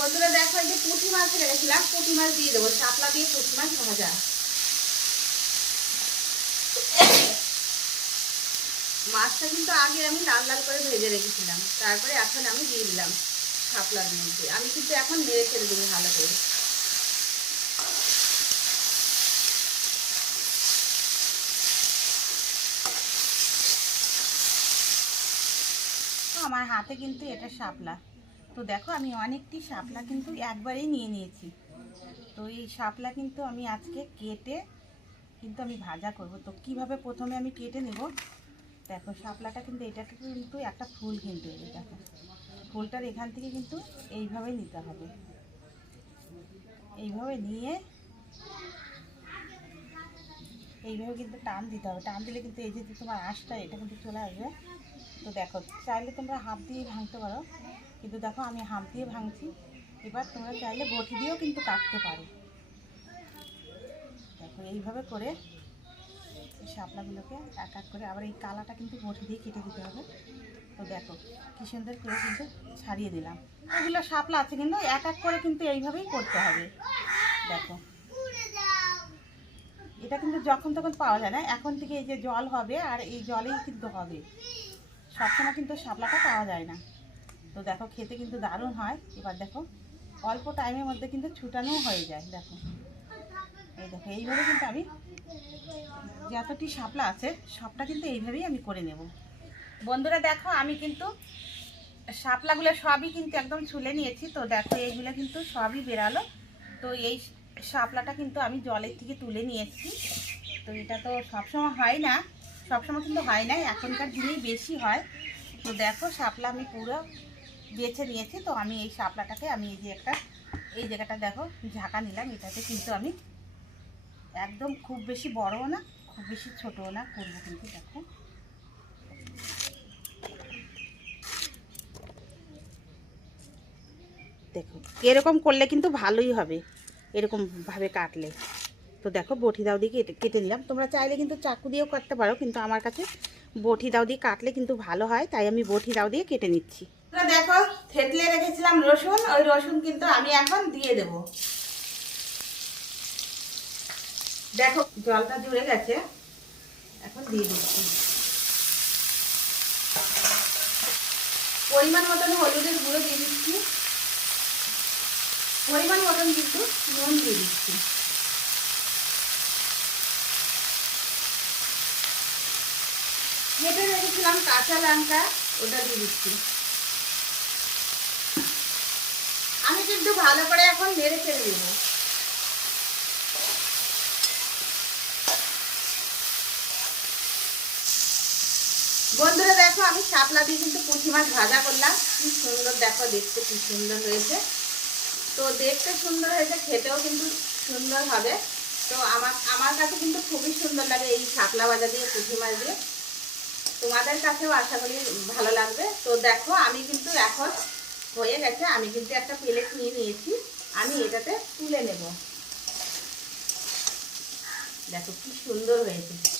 বন্ধুরা দেখো, এই যে পুঁটি মাছ রেখেছিলাম, পুঁটি মাছ দিয়ে দেবো। শাপলা দিয়ে পুঁটি মাছ ভাজা। মাছটা কিন্তু আগে আমি লাল লাল করে ভেজে রেখেছিলাম, তারপরে এখন আমি দিয়ে দিলাম শাপলার মধ্যে। আমি কিন্তু এখন নেড়ে ছেড়ে দেবো ভালো করে। তো আমার হাতে কিন্তু এটা শাপলা। তো দেখো, আমি অনেকটি শাপলা কিন্তু একবারেই নিয়ে নিয়েছি। তো এই শাপলা কিন্তু আমি আজকে কেটে কিন্তু আমি ভাজা করব। তো কিভাবে প্রথমে আমি কেটে নেব, দেখো শাপলাটা কিন্তু এটাকে কিন্তু একটা ফুল, কিন্তু এই দেখো ফুলটার এখান থেকে কিন্তু এইভাবে নিতে হবে। এইভাবে নিয়ে এইভাবে কিন্তু টান দিতে হবে। টান দিলে কিন্তু এই যে তোমার আঁশটা এটা কিন্তু চলে আসবে। তো দেখো, চাইলে তোমরা হাত দিয়ে ভাঙতে পারো, কিন্তু দেখো আমি হাত দিয়ে ভাঙছি। এবার তোমরা চাইলে বটি দিয়েও কিন্তু কাটতে পারো। দেখো এইভাবে করে শাপলাগুলোকে এক এক করে, আবার এই কালাটা কিন্তু বটি দিয়ে কেটে দিতে হবে। তো দেখো কি সুন্দর করে কিন্তু ছাড়িয়ে দিলাম। এগুলো শাপলা আছে কিন্তু এক এক করে কিন্তু এইভাবেই করতে হবে। দেখো, এটা কিন্তু যখন তখন পাওয়া যায় না, এখন থেকে এই যে জল হবে আর এই জলেই কিন্তু হবে। সবসময় কিন্তু শাপলাটা পাওয়া যায় না। তো দেখো খেতে কিন্তু দারুণ হয়। এবার দেখো অল্প টাইমের মধ্যে কিন্তু ছুটানোও হয়ে যায়। দেখো এই দেখো, এইভাবে কিন্তু আমি যতটি শাপলা আছে সবটা কিন্তু এইভাবেই আমি করে নেব। বন্ধুরা দেখো, আমি কিন্তু শাপলাগুলো সবই কিন্তু একদম ছুলে নিয়েছি। তো দেখো এইগুলো কিন্তু সবই বেরালো। তো এই শাপলাটা কিন্তু আমি জলের থেকে তুলে নিয়েছি। তো এটা তো সবসময় হয় না, সবসময় কিন্তু হয় না, এখনকার দিনেই বেশি হয়। তো দেখো শাপলা আমি পুরো বেছে নিয়েছি। তো আমি এই শাপলাটাকে আমি এই যে একটা এই জায়গাটা দেখো ঝাঁকা নিলাম। এটাতে কিন্তু আমি একদম খুব বেশি বড়ও না, খুব বেশি ছোটও না করবো। কিন্তু দেখো দেখো এরকম করলে কিন্তু ভালোই হবে, এরকমভাবে কাটলে। তো দেখো বটি দাও দিয়ে কেটে কেটে নিলাম। তোমরা চাইলে কিন্তু চাকু দিয়েও কাটতে পারো, কিন্তু আমার কাছে বটি দাও দিয়ে কাটলে কিন্তু ভালো হয়, তাই আমি বটি দাও দিয়ে কেটে নিচ্ছি। দেখো থেতলে রেখেছিলাম রসুন, ওই রসুন কিন্তু আমি এখন দিয়ে দেব। দেখো জলটা জুড়ে গেছে, এখন দিয়ে দিচ্ছি। পরিমাণ মতন হলুদের গুঁড়ো দিয়ে দিচ্ছি, পরিমাণ মতন কিন্তু নুন দিয়ে দিচ্ছি। কেটে রেখেছিলাম কাঁচা লঙ্কা, ওটা দিয়ে দিচ্ছি। আমি কিন্তু ভালো করে এখন নেড়ে চেড়ে দেবো। বন্ধুরা দেখো, আমি শাপলা দিয়ে কিন্তু পুঁটি মাছ ভাজা করলাম। কি সুন্দর দেখো, দেখতে কি সুন্দর হয়েছে। তো দেখতে সুন্দর হয়েছে, খেতেও কিন্তু সুন্দর হবে। তো আমার কাছে কিন্তু খুবই সুন্দর লাগে এই শাপলা ভাজা দিয়ে পুঁটি মাছ দিয়ে। তোমাদের কাছেও আশা করি ভালো লাগবে। তো দেখো আমি কিন্তু এখন হয়ে গেছে, আমি কিন্তু একটা প্লেট নিয়ে নিয়েছি, আমি এটাতে তুলে নেব। দেখো কি সুন্দর হয়েছে।